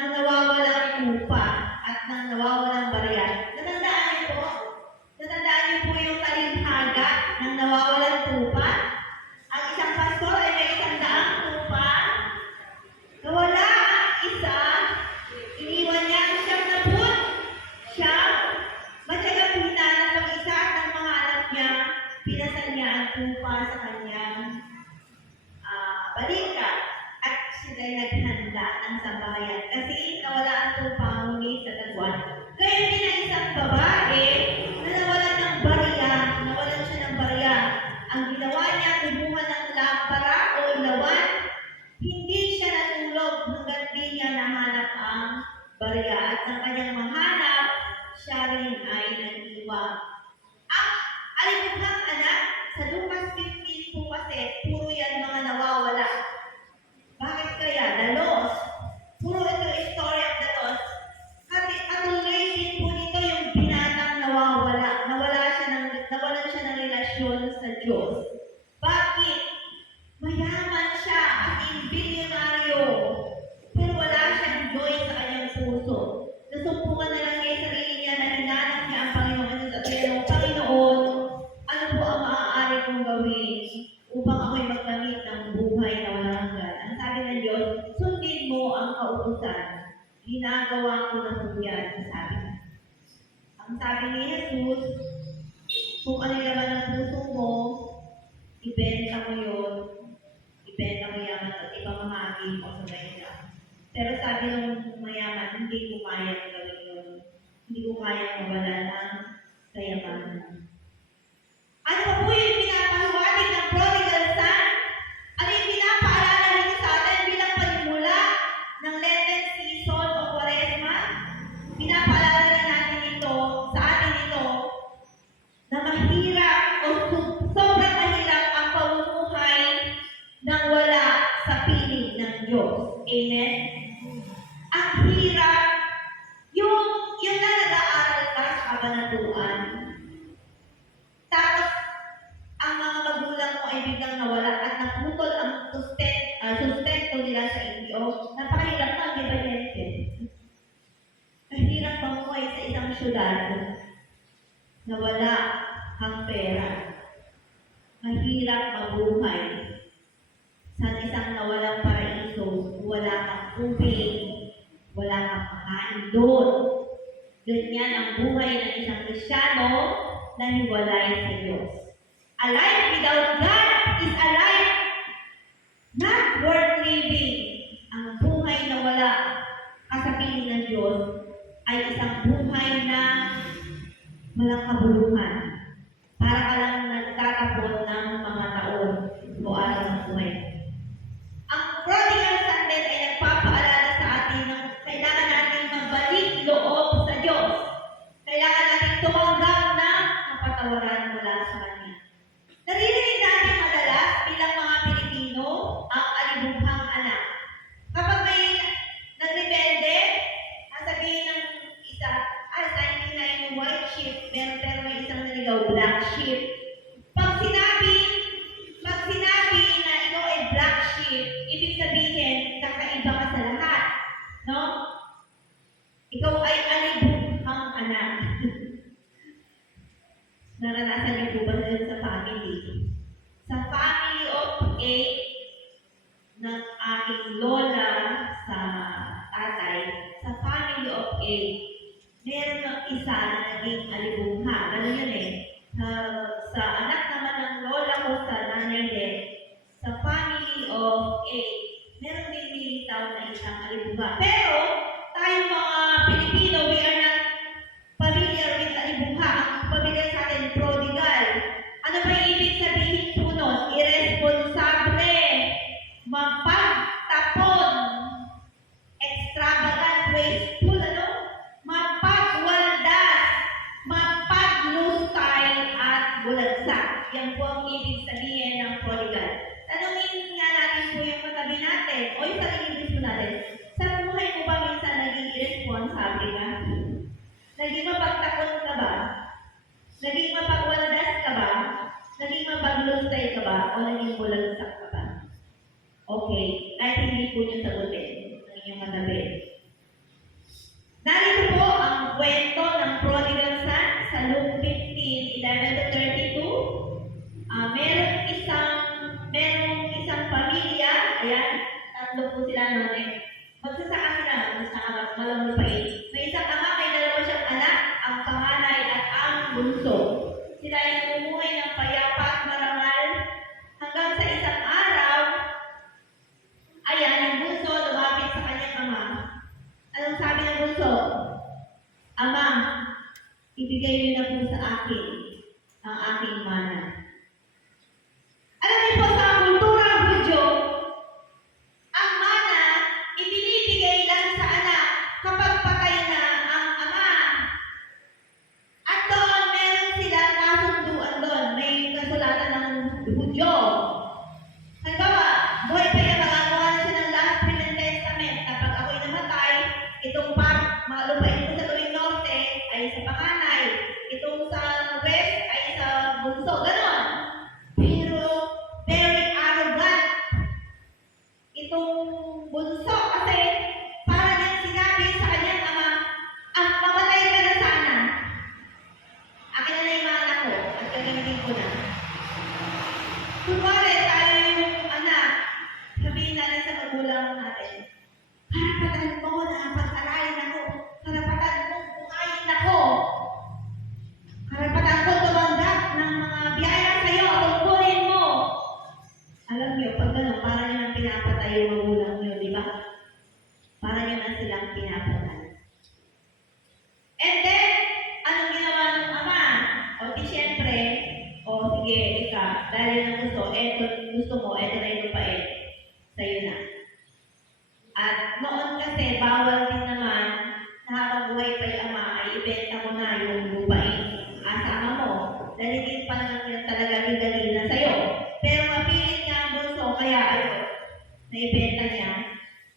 ng nawawalang lupa at ng nawawalang barya. Natandaan niyo po? Natandaan niyo po yung talinghaga ng nawawalang lupa? Ang isang pastor ay may 100 lupa. Nawala ang isa, iniwan niya ang 90. Siya, matyagang hinanap ang isa at ng mga anak niya, pinasal niya ang lupa sa kanyang balikat at sila'y naghanda ng sambahayan kasi nawala ang lupa ngunit sa tagwan. Kaya din ang isang babae na nawalan ng barya, nawalan siya ng barya. Ang ginawa niya, kumuha ng lampara o ilawan, hindi siya natulog hanggang di niya nahanap ang barya at ang kanyang mahanap, siya rin ay nag-iwan. Ang alimughang anak, sa Lucas 15 po kasi, puro yan mga nawawala. Bakit kaya? The lost. Puro ito story of the lost. Katuloy din po nito yung binatang nawawala. Nawalan siya ng relasyon sa Diyos. Bakit? Mayaman siya at bilyonaryo. Pero wala siyang joy sa kanyang puso. Nasumpungan na lang niya sa sarili niya na hinanap niya ang Panginoon at tinanong, Panginoon, ano po ang maaari kong gawin upang ako'y magkamit ng buhay na walang hanggan? Ang sabi ng Diyos, sundin mo ang kautusan. Ginagawa ko na po yan, sabi. Ang sabi ni Jesus, kung ano naman ang puso mo, ibenta mo yun, ibenta mo yan at ipamahagi mo sa mahirap. Pero sabi ng mayaman, hindi ko kaya gawin yun. Hindi ko kaya mawala ng kayamanan. Ano pa po yung pinapahiwatig ng prodigal son? Ano yung pinapaalala nito sa atin bilang panimula ng Lenten season o Quaresma? Pinapaalala na natin ito, sa atin ito, na mahirap o sobrang mahirap ang pamumuhay nang wala sa piling ng Diyos. Amen? Ang hirap, yung na nag-aaral ka sa kabanatuan, tapos ang mga magulang mo ay biglang nawala at naputol ang sustento nila sa inyo, napakahirap na, di ba yan? Mahirap mamuhay sa isang syudad na wala kang pera. Mahirap mabuhay sa isang nawalang paraiso, wala kang tubig, wala kang makain doon. Ganyan ang buhay ng isang Kristyano na hiwalay sa Diyos. A life without God is a life not worth living. Ang buhay na wala kasapiling ng Diyos ay isang buhay na walang kabuluhan. Para ka lang nagtatapon ng mga taon o araw ng buhay. Ang prodigal son din ay nagpapaalala sa atin na kailangan natin magbalik loob sa Diyos. Kailangan natin tumanggap ng kapatawaran mula sa Kanya. Naririnig natin madalas bilang mga Pilipino ang alibughang anak. Kapag may nagrebelde, sasabihin ng isa, sa yung white sheep, pero may isang naligaw, black sheep. Pag sinabi na ikaw ay black sheep, ibig sabihin, kakaiba ka sa lahat. No? Ikaw ay alibughang anak. Naranasan niyo po ba yun sa family? Sa family of 8 ng aking lola sa tatay, sa family of 8, meron ng isa na naging alibungha. Ganun yun eh. Sa anak naman ng lola ko sa nanay din, sa family of 8, meron din nilitaw na isang alibungha. Pero, tayong mga Pilipino, we are not familiar with alibungha. Ang pamilya sa atin, prodigal. Ano ba yung ibig sabihin po nun? Irresponsable, mapagtapon, extravagant, wasteful, mapagwaldas, mapaglustay, at bulagsak. Yan po ang ibig sabihin ng prodigal. Tanungin nga natin po yung katabi natin o yung sarili po natin. Sa buhay mo ba minsan naging irresponsable ka? Naging mapagtakot ka ba? Naging mapagwaldas ka ba? Naging mapaglustay ka ba? O naging bulagsak ka ba? Okay, kahit hindi po niyo sagutin ng inyong katabi. ayan, tatlo po sila noon eh. Magsasaka sila, magsasaka walang lupain. May isang ama, may dalawa siyang anak, ang panganay at ang bunso. Sila ay umuwi ng payapa at marangal hanggang sa isang araw, ayan, yung bunso lumapit sa kanyang ama. Anong sabi ng bunso? Ama, ibigay niyo na po sa akin ang aking mana. Alam niyo po sa kultura Hudyo, ang mana ibinibigay lang sa anak kapag patay na ang ama. At doon meron silang kasunduan doon. May kasulatan ng Hudyo. Halimbawa, buhay pa niya, magagawa na siya ng last will and testament. Kapag ako'y namatay, itong mga lupain ko sa gawing norte ay sa panganay. Itong sa west ay sa bunso. Ganon. Pero, very arrogant. Itong bunso kasi para niyang sinabi sa kanyang ama, ang mamatay ka na sana. Akin na yung mga anak ko at gagamitin ko na. Kunwari, tayo yung anak, sabihin natin sa magulang natin, karapatan mo na pag-aralin ako, karapatan mo buhayin ako, karapatan ko tumanggap ng mga biyaya sa iyo, tungkulin mo. Alam niyo, pag gano'n, para niyo nang pinapatay yung magulang niyo, di ba? Para niyo na silang pinapatay. And then, anong ginawa ng ama? O di syempre, o sige, ika, dahil na gusto mo, eto na yung lupain. Sa'yo na. At noon kasi, bawal din naman na habang buhay pa yung ama, ay ibenta mo na yung lupain. Asama mo, dahil hindi pa naman yun talaga legally na sa'yo. Pero mapilit nga ang bunso, kaya ayun, naibenta niya.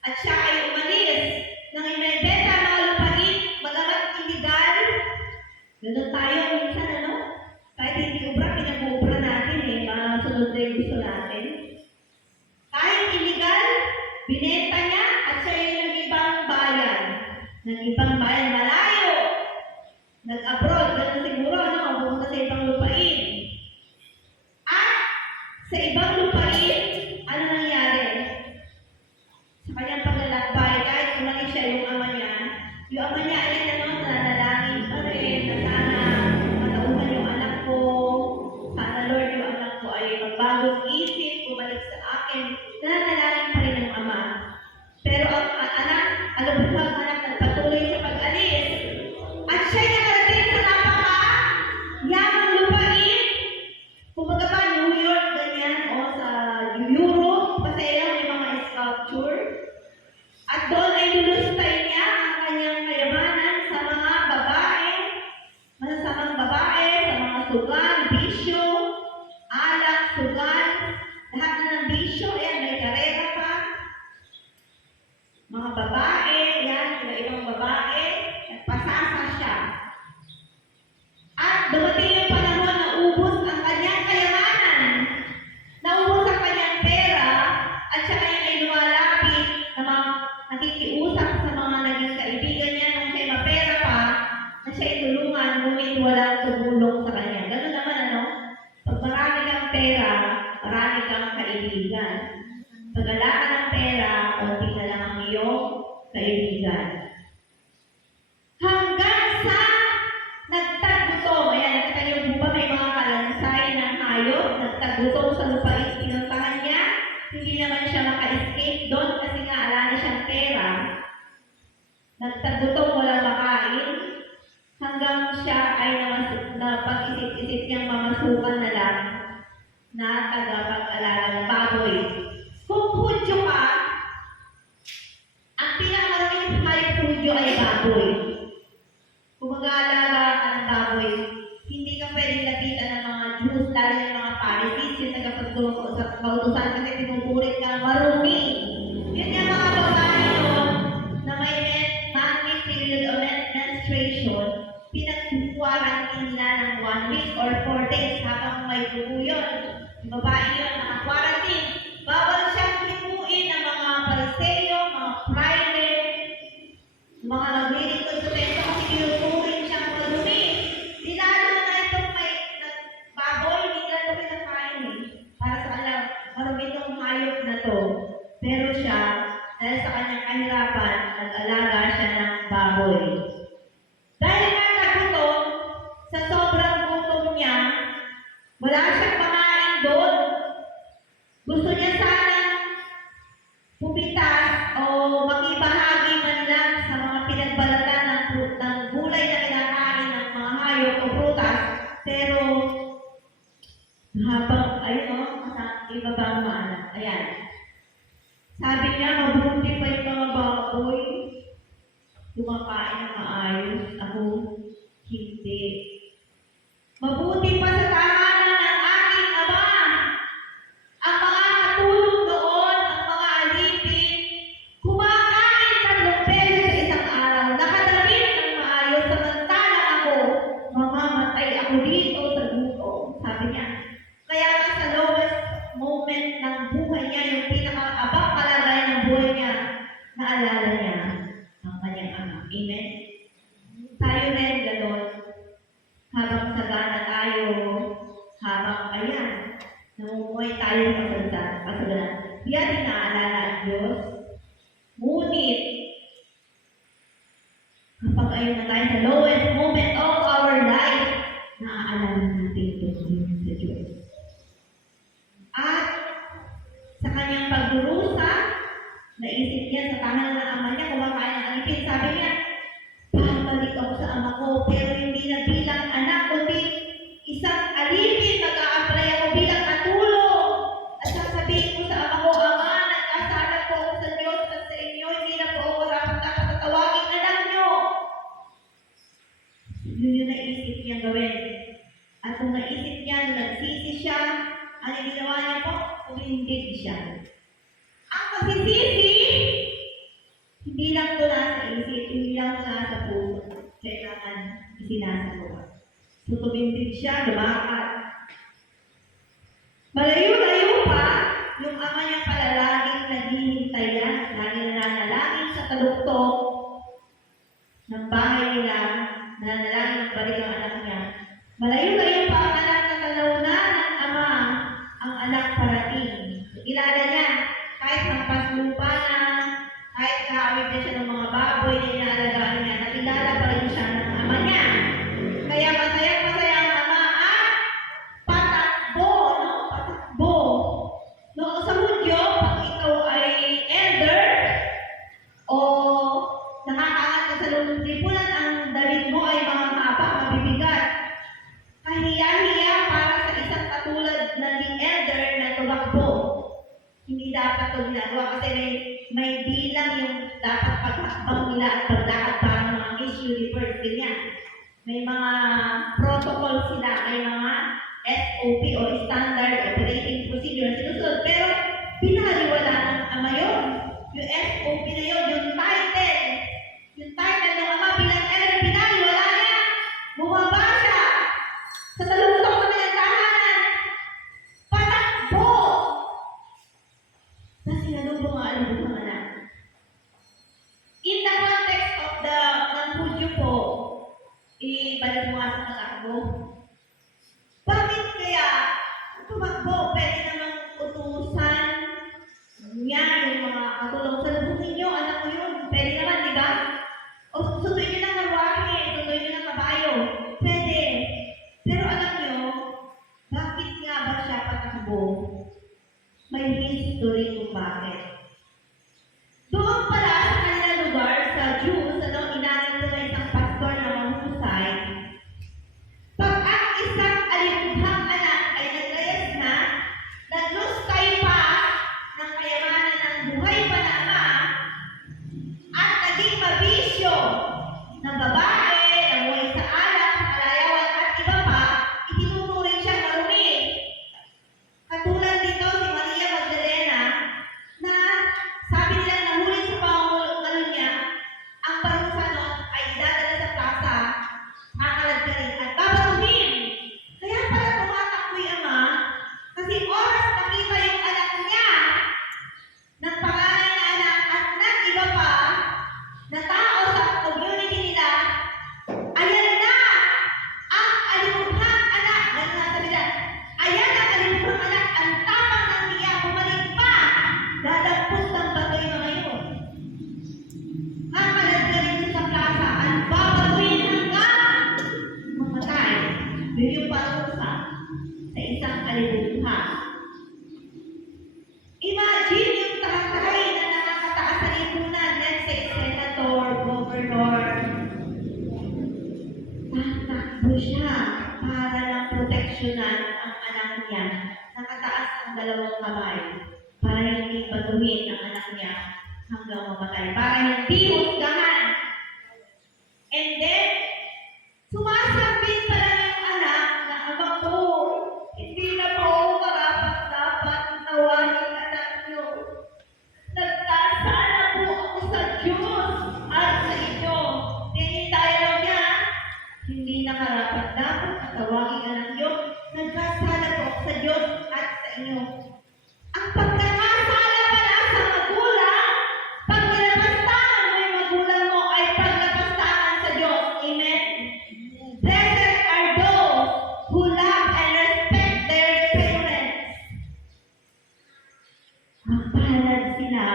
At siya ay umalis nang inibenta ang mga lupain, bagamat illegal. Ganun tayo minsan, ano? Kahit hindi ubra, pinag-ubra natin eh, masunod na yung gusto natin. Kahit illegal, binenta niya at siya ay nag-ibang bayan. Nag-ibang bayan, malayo. Nag-abroad, ganun siguro, no? Pumunta sa ibang lupain. At sa ibang lupain, ano nangyari? Sa kanyang paglalakbay, kahit umalis siya yung ama niya ay nananalangin pa rin na sana matauhan yung anak ko, sana Lord yung anak ko ay magbagong isip, bumalik sa akin, nananalangin pa rin ang ama. Pero ang anak, bukhang anak nagpatuloy sa pag-alis, at siya'y nakarating sa napaka-yamang lupain, kumbaga pa New York, ganyan, o sa Europe, kasi lang may mga sculpture. At doon ay lulustay niya ang kanyang kayamanan sa mga babae, masasamang babae, sa mga sugal, bisyo, alak, sugal, lahat na ng bisyo, ayan, may karera pa. Mga babae, yan, iba-ibang babae, nagpasasa siya. At dumating yung panahon na ubos ang kanyang kayamanan, naubos ang kanyang pera, at siya ay lumalapit na nakikiusap sa mga naging kaibigan niya nung siya mapera pa, na siya itulungan, ngunit walang tumulong sa kanya. Ganun naman, ano? Pag marami kang pera, marami kang kaibigan. Pag wala ka ng pera, konti na lang ang iyong kaibigan. Hanggang sa nagtagutom, ayan, nakita niyo po ba may mga kalansay ng hayop, nagtagutom sa lupain, pinuntahan niya, hindi naman siya maka-escape doon kasi nga ala na siyang pera. Nagtagutom, walang makain, hanggang siya ay napag-isip-isip niyang mamasukan na lang na tagapag-alaga ng baboy. Kung Hudyo ka, ang pinakamaraming hayop Hudyo ay baboy. Kung mag-aalaga ka ng baboy, hindi ka pwedeng lapitan ng mga Jews, lalo ng mga Pharisees, yung tagapagturo sa kautusan kasi tinuturing ka marumi. Yun yung mga babae doon na may monthly period of menstruation, pinag-quarantine nila ng 1 week or 4 days habang may dugo yun. Yung babae yun, naka-quarantine. Bawal siyang himuin ng mga Pariseo, mga private, mga naglilingkod sa templo kasi tinuturing siyang madumi. Di lalo na itong may baboy, hindi na ito pinakain eh. Para sa alam, marumi itong hayop na to. Pero siya, dahil sa kanyang kahirapan, nag-alaga siya ng baboy. Dahil nga nagutom, sa sobrang gutom niya, wala siyang makain doon. Gusto niya sanang pumitas o makibahagi man lang sa mga pinagbalatan ng gulay na kinakain ng mga hayop o prutas. Pero habang, ayun o, iba ba ang maanak? Ayan. Sabi niya, mabuti pa yung mga baboy. Kumakain ng maayos. Ako, hindi. Mabuti pa sa tahanan ng aking ama. Ang mga katulong doon, ang mga alipin, kumakain 3 beses sa isang araw. Nakadamit ng maayos, samantalang ako, mamamatay ako dito sa gutom. Sabi niya. Kaya nga sa lowest moment ng buhay niya, yung pinaka-abang kalagayan ng buhay niya, naalala niya ang kanyang ama. Amen? Tayo rin gano'n. Habang sagana tayo, habang ayan, namumuhay tayo sa kasaganan. Di natin naalala ang Diyos. Ngunit, kapag ayun na tayo sa lowest moment of our life, naaalala natin ito sa Diyos. At sa kanyang pagdurusa, naisip niya sa tahanan ng ama niya, kumakain ng alipin. Sabi niya, babalik ako sa ama ko, pero hindi na bilang anak, kundi isang alipin, mag-a-apply ako bilang katulong. At sasabihin ko sa ama ko, Ama, nagkasala po ako sa Diyos at sa inyo, hindi na po ako dapat tatawagin anak niyo. Yun yung naisip niya gawin. At kung naisip niya, nung nagsisi siya, ano yung ginawa niya po? Umindig siya. Ang pagsisisi, hindi lang ito nasa isip, hindi lang ito nasa puso. Kailangan isinasagawa. So, tumindig siya, lumakad. Malayo-layo pa, yung ama niya pala laging naghihintayan, laging nananalangin sa taluktok ng bahay nila, nananalangin ng balik ang anak niya. Malayo-layo pa ang anak na kalaunan ng ama, ang anak parating. Kilala niya, kahit hampas lupa na, kahit kahawig na siya ng mga baboy na inaalagaan niya, nakilala pa rin siya ng ama niya. Kaya masaya-masaya ang ama at patakbo, no? Patakbo. No, sa Hudyo, pag ikaw ay elder o nakakaangat ka sa lulong lipunan, ang damit mo ay mga haba, mabibigat. Kahiya-hiya para sa isang katulad ng elder na tumakbo. Hindi dapat ito ginagawa kasi may bilang yung dapat paghakbang nila at paglakad para mga Miss Universe, ganyan. May mga protocol sila, may mga SOP o Standard Operating Procedure na sinusunod. Pero pinaliwala ng ama yun. Yung SOP na yun, yung title ng ama bilang elder, pinaliwala niya. Bumaba siya sa taluktok ng tahanan. Patakbo! Kasi sinalubong ang alubog ng anak. In the context of ng Hudyo po, ibalik mo nga sa patakbo. Bakit kaya tumakbo? Pwede namang utusan niya yung mga katulong sa lubog ninyo, anak ko yun. Pwede naman, di ba? O sunduin niyo ng karwahe, sunduin niyo ng kabayo. Pwede. Pero alam niyo, bakit nga ba siya patakbo? May history kung bakit. Doon pala sa kanilang lugar, sa Jews, inamin ko na isang pastor na mahusay. Pag dalawang kamay para hindi baguhin ang anak niya hanggang mamatay. Para hindi husgahan. And then, sumasambit pa lang yung anak na ama ko, hindi na po ako karapat-dapat tawagin anak niyo. Nagkasala po ako sa Diyos at sa inyo. Tinitayaw niya, hindi na karapat-dapat tawagin anak niyo. Nagkasala po ako sa Diyos at sa inyo. Ang pagkakasala pala sa magulang, pag nilapastangan mo yung magulang mo ay paglapastangan sa Diyos. Amen? Blessed are those who love and respect their parents. Mapalad sila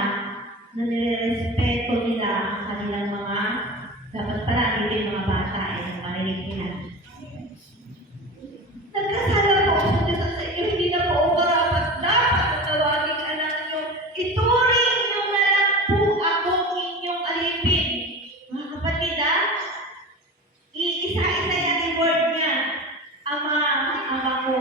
na nirespeto nila ang kanilang mga dapat pala hindi yung mga bata ay marinig nila. Nagkasala po ako sa Diyos at sa inyo, hindi na po ako karapat-dapat na tawagin anak niyo. Ituring niyo na lang po akong inyong alipin. Mga kapatid, iisa-isa yan yung word niya. Ama ko.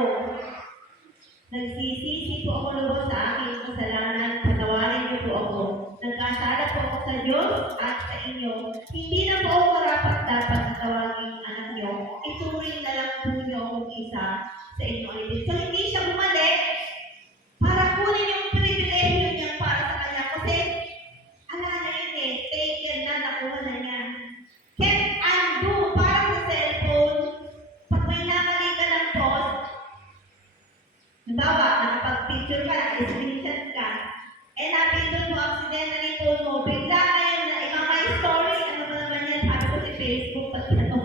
Nagsisisi po ako lubos sa aking kasalanan, patawarin niyo po ako. Nagkasala po ako sa Diyos at sa inyo. Hindi na po ako karapat-dapat na tawagin anak niyo. Ituring na lang po niyo akong isa sa inyo. So, hindi siya bumalik para kunin yung privilege niya para sa kanya. Kasi, ala na yun taken na, nakuha na niya. Can't undo, para sa cellphone, pag may namali ka ng post, halimbawa, nakapag-picture ka, naka-screenshot ka, napindot mo, accidentally post mo, bigla ngayon na imamay story, ano ba naman yan, sabi ko si Facebook, pati ano,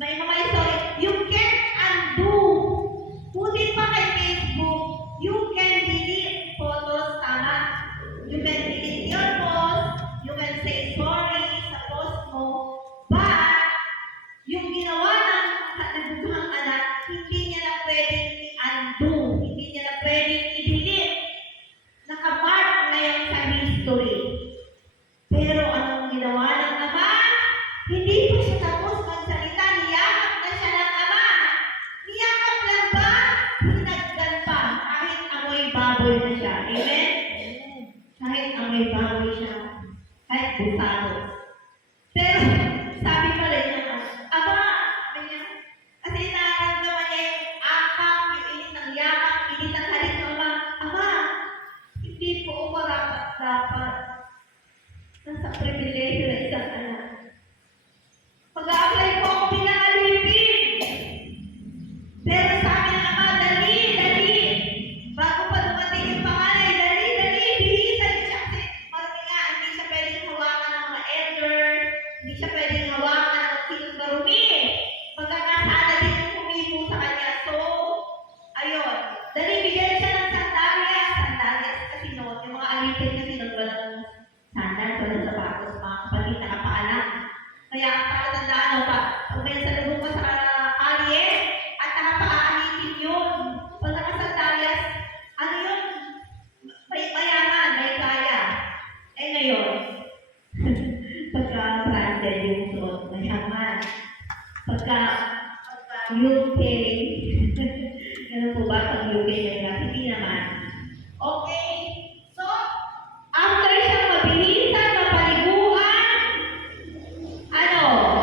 may imamay story, you can't undo. Buti pa kay Facebook, you can delete photos, tama. You can delete your post, you can say sorry sa post mo, but yung ginawa ng nagbubuhang anak, hindi niya na pwedeng i-undo, hindi niya na pwedeng i-delete. Nakamark ngayon sa history. Pero anong ginawa ng ama? Hindi pa siya tapos magsalita, niyakap na siya ng ama. Niyakap lang ba? Hinagdan pa, kahit amoy baboy na siya. Amen? Kahit amoy baboy siya, kahit busado. Pero sabi pa rin niya, ama, ganyan. Kasi nararamdaman niya yung akap, yung init ng yakap, init ng halik ng ama. Ama, hindi po ako dapat nasa privilege na isang anak. Pag-a-apply po ako pinangalipin. Pero sabi ng ama, dali. Bago pa dumating yung pangalay, dali. Bihisan siya. Kasi marami nga, hindi siya pwedeng hawakan ng mga elder, hindi siya pwedeng hawakan ng sinong marumi. Pagkakasala din yung humibo sa kanya. So, ayun. Dali, bigyan siya ng sandalias kasi noon, yung mga alipin kasi noon walang sandal, walang sapatos, mga kapatid nakapaalam. Kaya palatandaan pa, pag may salubong ka sa kalye, at nakapaalipin yun. Pag nakasandalias, ano yun? Mayaman, may kaya. Ngayon, pagka-branded yung suot, mayaman. Pagka UK, ganun po ba pag UK may hindi naman? Okay. So, after siyang mabilisan, mapaliguan,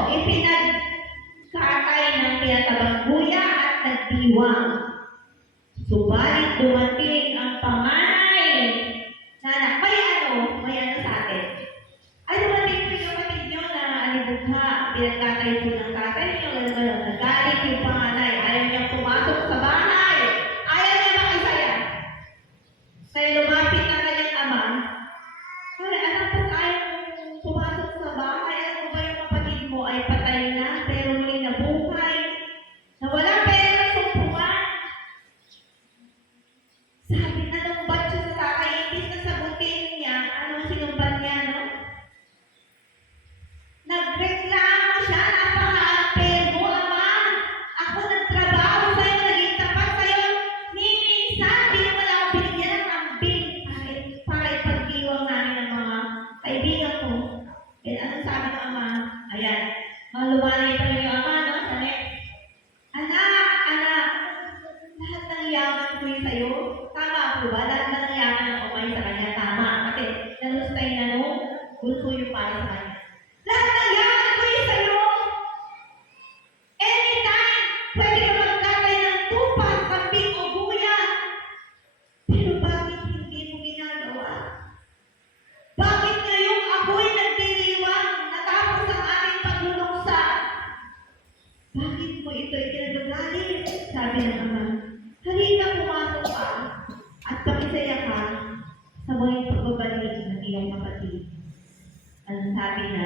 ipinagkakay ng tinatabang buya at nagdiwang. Subalit dumating ang panganay na anak. May ano sa atin. Ay, dumating po yung kapatid nyo na alibugha, pinagkakay po ng tatay nyo, nagalit yung panganay, ayaw niyang pumasok sa bahay, ayaw niya makisaya. Kaya lumapit ang kanyang ama, kaya anak po ayaw mong pumasok sa bahay, ano ba yung kapatid mo ay patay na, pero muli na buhay, na wala pera sa sumpuman. Sabi na nung batch sa tatay, imbis na sagutin niya, anong sinumpan niya, no? Nagreklamo siya. iyong kapatid. Ang sabi na,